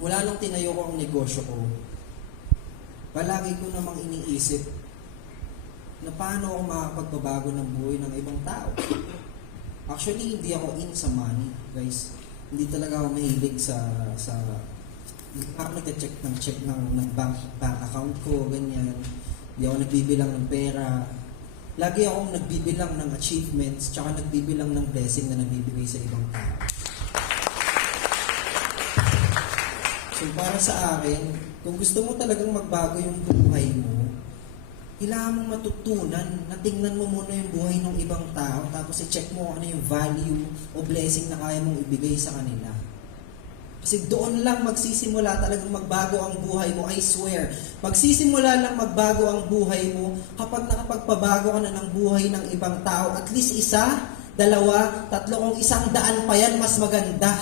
Mula nung tinayo ko ang negosyo ko, palagi ko namang iniisip na paano ako makakapagbabago ng buhay ng ibang tao. Actually, hindi ako in sa money, guys. Hindi talaga ako mahilig sa ako nag-check ng bank account ko, ganyan. Hindi ako nagbibilang ng pera. Lagi akong nagbibilang ng achievements, tsaka nagbibilang ng blessing na nabibigay sa ibang tao. So para sa akin, kung gusto mo talagang magbago yung buhay mo, kailangan mong matutunan na tingnan mo muna yung buhay ng ibang tao, tapos i-check mo ano yung value o blessing na kaya mong ibigay sa kanila. Kasi doon lang magsisimula talagang magbago ang buhay mo, I swear. Magsisimula lang magbago ang buhay mo kapag nakapagpabago ka na ng buhay ng ibang tao. At least isa, dalawa, tatlo, kung 100 pa yan, mas maganda.